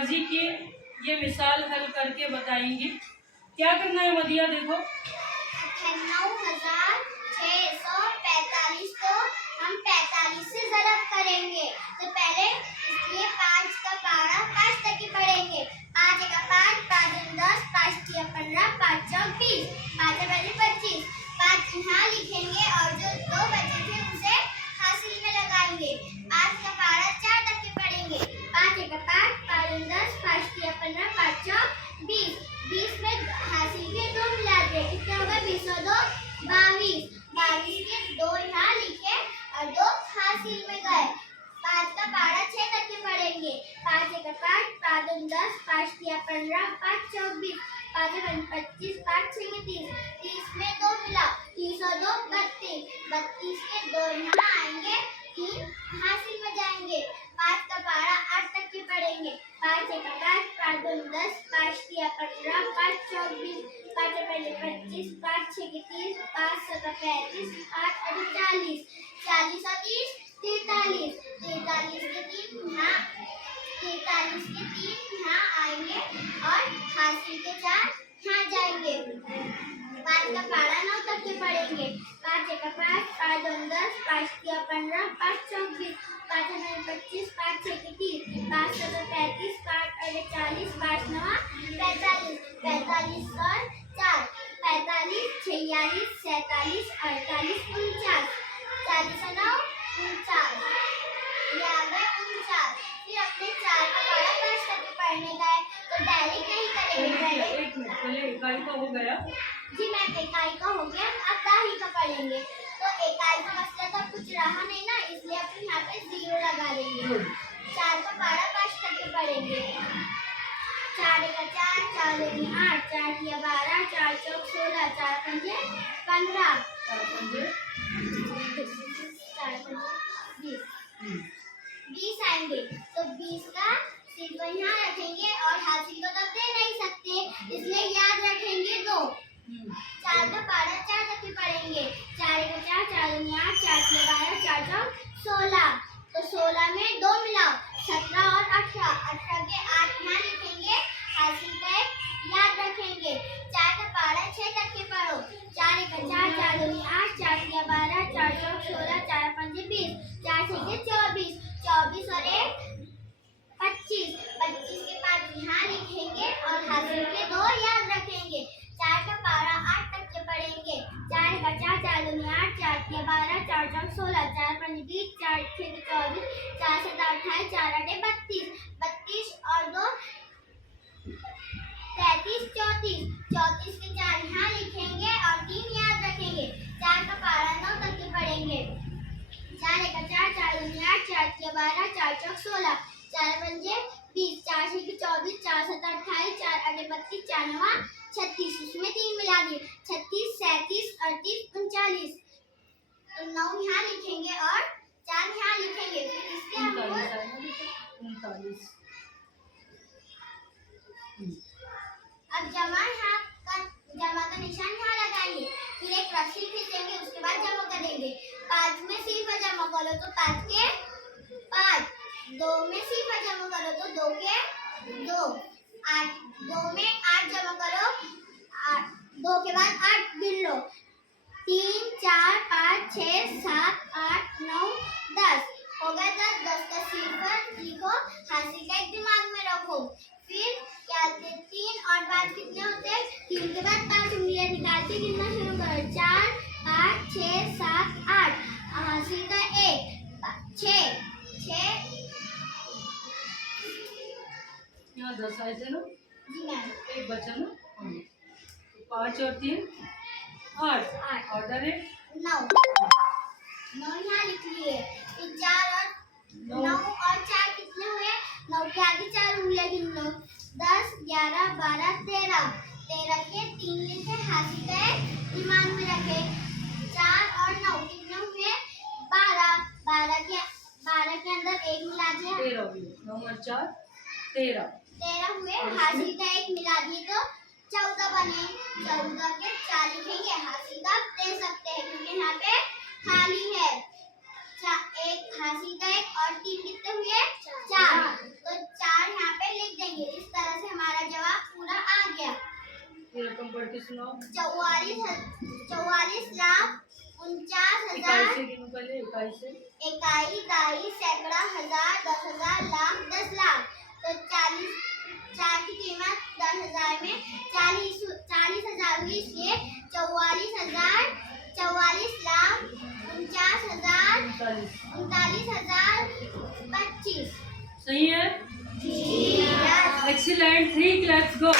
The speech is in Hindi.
मर्जी की ये मिसाल हल करके बताएंगे। क्या करना है मदिया? देखो 96,645 को हम 45 से ज़रब करेंगे। तो पहले इसलिए 5 का पारा 5 तक ही पढ़ेंगे। 5 का 5, 5 10, 5 3 15, 5 4 20, 5 पहले 25। 5 यहाँ लिखेंगे और जो 2 बचे थे उसे हासिल में लगाएंगे। 5 का पारा 4 तक ही पढ़ेंगे। 5 का 5, 5 10, 5 3 15, 5 4 20। 20 में हासिल के 2 मिला दिए, कितना होगा? 20 और 2 22। 22 के 2 यहाँ लिखे और 2 हासिल में गए। 5 का पारा 6 तक के पढ़ेंगे। 5 का 5, 5 10, 5 3 15, 5 4 20, 5 25, 5 6 के 30। 30 में 2 मिला, 30 और 2 32। 32 के 2 यहाँ आएंगे, 3 हासिल में जाएंगे। 5 का पारा 8 तक के पढ़ेंगे। 5 का 5, 5 10, 5 3 15, 5 4 20, 5 पहले 25, 5 6 के 30, 5 7 35, 8 और 40। 40 और 30 43। 43 के 3 यहाँ, 43 के 3 यहाँ आएंगे और हासिल के 4 यहाँ जाएंगे। 5 का पारा 9 तक के पढ़ेंगे। 5 का 5, 5 10, 5 3 15, 5 4 20, 5 25, 5 6 के 30, 5 7 35, 5 और 40, 5 9 45। 45 और 4 45, 46 47 48 49। 40 और 9 49, ये आ गए 49। फिर अपने 4 का पारा 5 तक के पढ़ने का है, तो डायरेक्ट नहीं करेंगे। एक मिनट पहले इकाई का हो गया जी मैम, इकाई का हो गया, अब दाही का पढ़ेंगे। तो इकाई का मसला तो कुछ रहा नहीं ना, इसलिए अपन यहाँ पे 0 लगा देंगे। 4 का पारा 5 तक के पढ़ेंगे। 4 का 4, 4 2 8, 4 3 12, 4 4 16, 4 5 15, 4 5 20। 20 आएंगे, तो 20 का सिर्फ यहाँ रखेंगे और हासिल को तो दे नहीं सकते, इसलिए याद रखेंगे 2। 4 का पारा 4 तक ही पढ़ेंगे। 4 का 4, 4 2 8, 4 3 12, 4 4 16। तो 16 में 2 मिलाओ, 17 और 18। 18 के 8 यहाँ लिखेंगे, हासिल का याद रखेंगे। 4 का पारा 6 तक के पढ़ो। 4 का 4, 4 2 8, 4 3 12, 4 4 16, 4 5 20, 4 6 के 24। 24 और 1 25। 25 के 5 यहाँ लिखेंगे और हासिल के 2 याद रखेंगे। 4 का पारा 8 तक के पढ़ेंगे। 4 का 4, 4 2 8, 4 3 12, 4 4 16, 4 5 20, 4 6 के 24, 4 7 28, 4 8 32। 32 और 2 33, 34। 34 के 4 यहाँ लिखेंगे और 3 याद रखेंगे। 4 का पारा 9 तक के पढ़ेंगे। 4 का 4, 4 2 8, 4 3 12, 4 4 16, 4 5 20, 4 6 के 24, 4 7 28, 4 8 32, 4 9 36। इसमें 3 मिला दिए, 36 37 38 39। तो 9 यहाँ लिखेंगे और 4 यहाँ लिखेंगे। फिर इसके हमको 39। अब जमा का निशान यहाँ लगाएंगे। फिर एक रस्सी खींचेंगे, उसके बाद जमा करेंगे। 5 में सिर्फ जमा करो तो 5 के 5। 2 में सिर्फ जमा करो तो 2 के 2। 8 2 में 8 जमा करो, 2 के बाद 8 गिन लो। 3 4 5 6 7 8 9 10 हो गया। 10 का सिर्फ लिखो, हासिल का एक दिमाग में रखो। फिर क्या 3 और 5 कितने होते हैं? 3 के बाद 5 उंगलियां निकाल के गिनना शुरू करो। 4 5 6 7 8, हासिल का 1 6 6। यहाँ 10 आए थे ना? जी मैम। एक बचा ना? 5 और 3 8 और 9 9 यहाँ लिख लिए। फिर 4 और 9 और 4 कितने हुए? 9 के आगे 4 उंगलियां गिन लो। 10 11 12 13। 13 के 3 लिखे, हासिल का दिमाग में रखे। 4 और 9 कितने हुए? 12। 12 के अंदर 1 मिला दिया, 13 हुए। 9 और 4 13 हुए, हासिल का 1 मिला दिए तो 14 बने। 14 के 4 लिखेंगे, हासिल का दे सकते हैं क्योंकि यहाँ पे खाली है। 1 हासिल का 1 और 3 कितने हुए? 4। तो 4 यहाँ पे लिख देंगे। पढ़ के सुनाओ। 44 लाख 49 इकाई हजार। से गिनो पहले, इकाई से। इकाई, दाई, सैकड़ा, हजार, 10,000, लाख, 10 लाख। तो 4 की कीमत 10,000 में 40,000 हुई, इसलिए 44 लाख 39,025। सही है। Yes. एक्सीलेंट, 3 क्लैप्स गो।